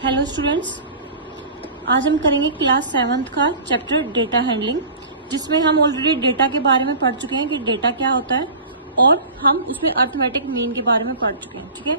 Hello students, आज हम करेंगे क्लास 7th का चैप्टर डेटा हैंडलिंग, जिसमें हम ऑलरेडी डेटा के बारे में पढ़ चुके हैं कि डेटा क्या होता है और हम उसमें अर्थमेटिक मीन के बारे में पढ़ चुके हैं। ठीक है,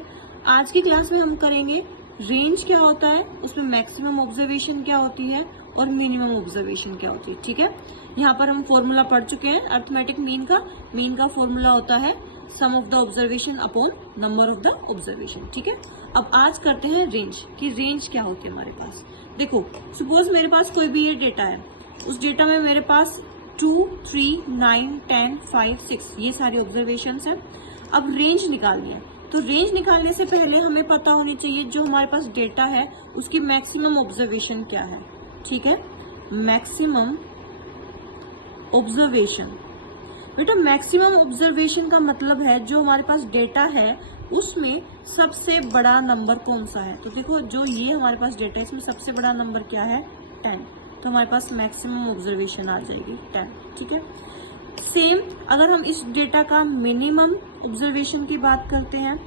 आज की क्लास में हम करेंगे रेंज क्या होता है, उसमें मैक्सिमम ऑब्जर्वेशन क्या होती है और मिनिमम ऑब्जर्वेशन क्या होती है। ठीक है, यहाँ पर हम फॉर्मूला पढ़ चुके हैं अर्थमेटिक मीन का फॉर्मूला होता है sum of the observation upon number of the observation. ठीक है, अब आज करते हैं रेंज कि रेंज क्या होती है हमारे पास। देखो, सपोज मेरे पास कोई भी ये डेटा है, उस डेटा में मेरे पास 2, 3, 9, 10, 5, 6 ये सारी ऑब्जर्वेशन है। अब रेंज निकालनी है, तो रेंज निकालने से पहले हमें पता होनी चाहिए जो हमारे पास डेटा है उसकी मैक्सिमम ऑब्जर्वेशन क्या है। ठीक है, मैक्सिमम ऑब्जर्वेशन, बेटा मैक्सिमम ऑब्जर्वेशन का मतलब है जो हमारे पास डेटा है उसमें सबसे बड़ा नंबर कौन सा है। तो देखो, जो ये हमारे पास डेटा है इसमें सबसे बड़ा नंबर क्या है, 10, तो हमारे पास मैक्सिमम ऑब्जर्वेशन आ जाएगी 10। ठीक है, सेम अगर हम इस डेटा का मिनिमम ऑब्जर्वेशन की बात करते हैं,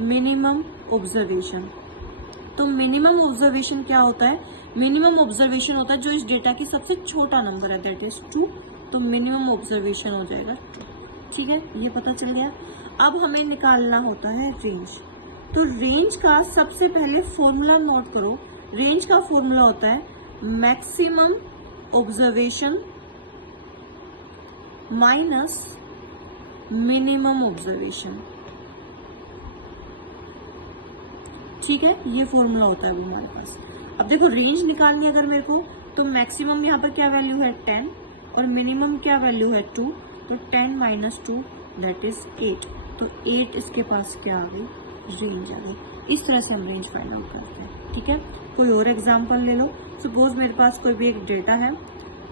मिनिमम ऑब्जर्वेशन, तो मिनिमम ऑब्जर्वेशन क्या होता है, मिनिमम ऑब्जर्वेशन होता है जो इस डेटा की सबसे छोटा नंबर है, दैट इज 2, तो मिनिमम ऑब्जर्वेशन हो जाएगा 2। ठीक है, ये पता चल गया। अब हमें निकालना होता है रेंज, तो रेंज का सबसे पहले फॉर्मूला नोट करो। रेंज का फॉर्मूला होता है maximum observation minus minimum observation. ठीक है, ये फॉर्मूला होता है वो हमारे पास। अब देखो, रेंज निकालनी है अगर मेरे को, तो मैक्सिमम यहाँ पर क्या वैल्यू है 10 और मिनिमम क्या वैल्यू है 2, तो 10 माइनस 2 दैट इज 8, तो 8 इसके पास क्या आ गई, रेंज आ गई। इस तरह से हम रेंज फाइंड आउट करते हैं। ठीक है, कोई और एग्जांपल ले लो। सपोज मेरे पास कोई भी एक डेटा है,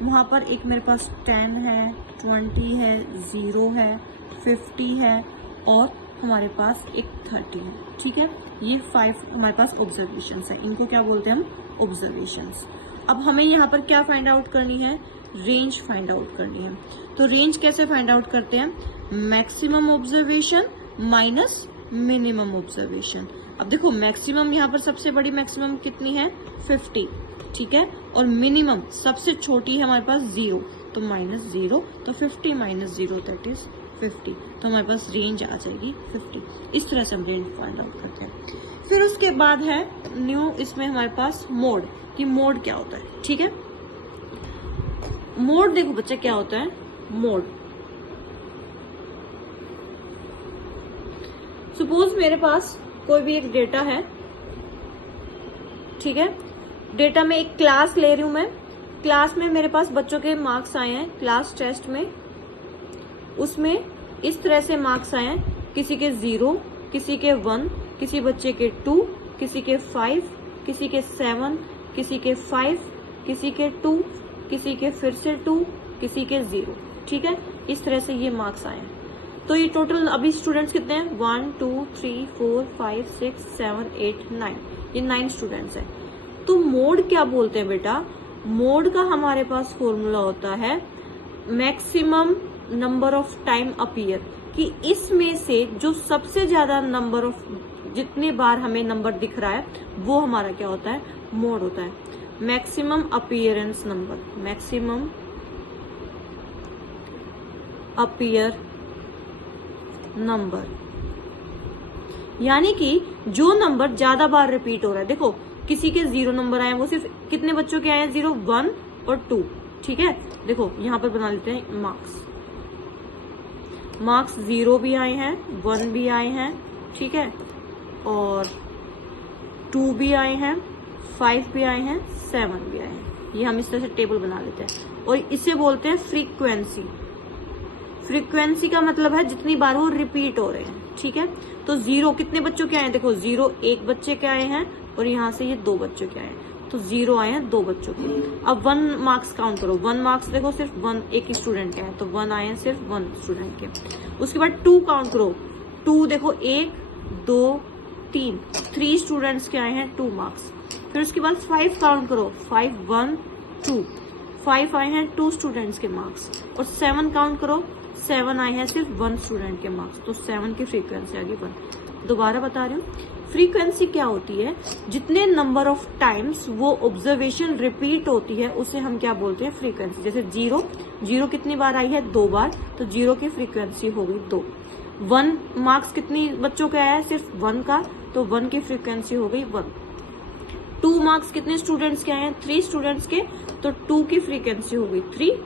वहां पर एक मेरे पास 10 है, 20 है, 0 है, 50 है और हमारे पास एक 30 है। ठीक है, ये 5 हमारे पास ऑब्जर्वेशंस है, इनको क्या बोलते हैं हम, ऑब्जर्वेशंस। अब हमें यहाँ पर क्या फाइंड आउट करनी है, रेंज फाइंड आउट करनी है। तो रेंज कैसे फाइंड आउट करते हैं, maximum observation minus minimum observation. अब देखो, मैक्सिमम यहाँ पर सबसे बड़ी मैक्सिमम कितनी है, 50। ठीक है, और मिनिमम सबसे छोटी है हमारे पास 0, तो माइनस 0, तो 50 माइनस 0 दैट इज 50, तो हमारे पास रेंज आ जाएगी 50। इस तरह से हम रेंज फाइंड आउट करते हैं। फिर उसके बाद है न्यू, इसमें हमारे पास मोड, कि मोड क्या होता है। ठीक है, मोड देखो बच्चा क्या होता है, मोड। सपोज मेरे पास कोई भी एक डेटा है, ठीक है, डेटा में एक क्लास ले रही हूं मैं, क्लास में मेरे पास बच्चों के मार्क्स आए हैं क्लास टेस्ट में, उसमें इस तरह से मार्क्स आए हैं, किसी के 0, किसी के 1, किसी बच्चे के 2, किसी के 5, किसी के 7, किसी के 5, किसी के 2, किसी के फिर से 2, किसी के 0। ठीक है, इस तरह से ये मार्क्स आए हैं। तो ये टोटल अभी स्टूडेंट्स कितने हैं, 1, 2, 3, 4, 5, 6, 7, 8, 9, ये 9 स्टूडेंट्स हैं। तो मोड क्या बोलते हैं बेटा, मोड का हमारे पास फॉर्मूला होता है maximum number of time appear, कि इसमें से जो सबसे ज्यादा नंबर ऑफ, जितने बार हमें नंबर दिख रहा है वो हमारा क्या होता है, मोड होता है। Maximum appearance number, maximum appear number, यानी कि जो नंबर ज्यादा बार रिपीट हो रहा है। देखो, किसी के 0 नंबर आए, वो सिर्फ कितने बच्चों के आए हैं, 0, 1 और 2। ठीक है, देखो यहां पर बना लेते हैं मार्क्स 0 भी आए हैं, 1 भी आए हैं, ठीक है, और 2 भी आए हैं, 5 भी आए हैं, 7 भी आए हैं। ये हम इस तरह से टेबल बना लेते हैं और इसे बोलते हैं फ्रीक्वेंसी। फ्रीक्वेंसी का मतलब है जितनी बार वो रिपीट हो रहे हैं। ठीक है, तो 0 कितने बच्चों के आए हैं, देखो 0 एक बच्चे के आए हैं और यहाँ से ये 2 बच्चों के आए हैं, तो 0 आए हैं 2 बच्चों के। अब 1 मार्क्स काउंट करो, 1 मार्क्स देखो सिर्फ 1 एक ही स्टूडेंट के हैं, तो 1 आए हैं सिर्फ 1 स्टूडेंट के। उसके बाद 2 काउंट करो, 2 देखो 1, 2, 3 स्टूडेंट्स के आए हैं 2 मार्क्स। फिर उसके बाद 5 काउंट करो, 5, 1, 2, 5 आए हैं 2 स्टूडेंट्स के मार्क्स। और 7 काउंट करो, 7 आए हैं सिर्फ 1 स्टूडेंट के मार्क्स, तो 7 की फ्रीक्वेंसी आ गई 1। दोबारा बता रही हूँ, फ्रीक्वेंसी क्या होती है, जितने नंबर ऑफ टाइम्स वो ऑब्जर्वेशन रिपीट होती है उसे हम क्या बोलते हैं, फ्रीक्वेंसी। जैसे 0 कितनी बार आई है, 2 बार, तो 0 की फ्रीक्वेंसी हो गई 2। 1 मार्क्स कितनी बच्चों का आया है, सिर्फ 1 का, तो 1 की फ्रीक्वेंसी हो गई 1। 2 मार्क्स कितने स्टूडेंट्स के आए हैं, 3 स्टूडेंट्स के, तो 2 की फ्रीक्वेंसी हो गई 3।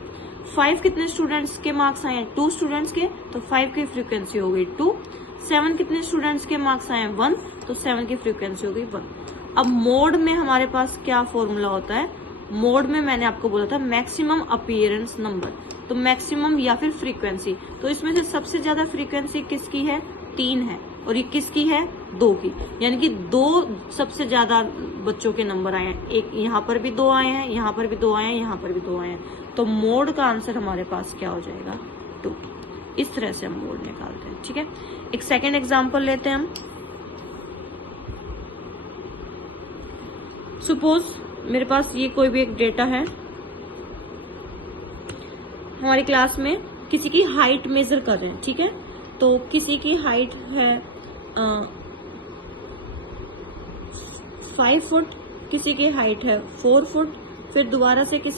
5 कितने स्टूडेंट्स के मार्क्स आए हैं, 2 स्टूडेंट्स के, तो 5 की फ्रीक्वेंसी हो गई 2। 7 कितने स्टूडेंट्स के मार्क्स आए हैं, 1, तो 7 की फ्रीक्वेंसी हो गई 1। अब मोड में हमारे पास क्या फॉर्मूला होता है, मोड में मैंने आपको बोला था मैक्सिमम अपीयरेंस नंबर, तो मैक्सिमम या फिर फ्रीक्वेंसी, तो इसमें से सबसे ज्यादा फ्रीक्वेंसी किसकी है, 3 है, और ये किसकी है, 2 की, यानी कि 2 सबसे ज्यादा बच्चों के नंबर आए हैं। एक यहाँ पर भी 2 आए हैं, यहाँ पर भी 2 आए हैं, यहाँ पर भी 2 आए हैं, तो मोड का आंसर हमारे पास क्या हो जाएगा, 2। इस तरह से हम मोड निकालते हैं। ठीक है, एक सेकेंड एग्जाम्पल लेते हैं हम। सपोज मेरे पास ये कोई भी एक डेटा है, हमारी क्लास में किसी की हाइट मेजर कर रहे हैं। ठीक है, तो किसी की हाइट है 5 फुट, किसी की हाइट है 4 फुट, फिर दोबारा से किसी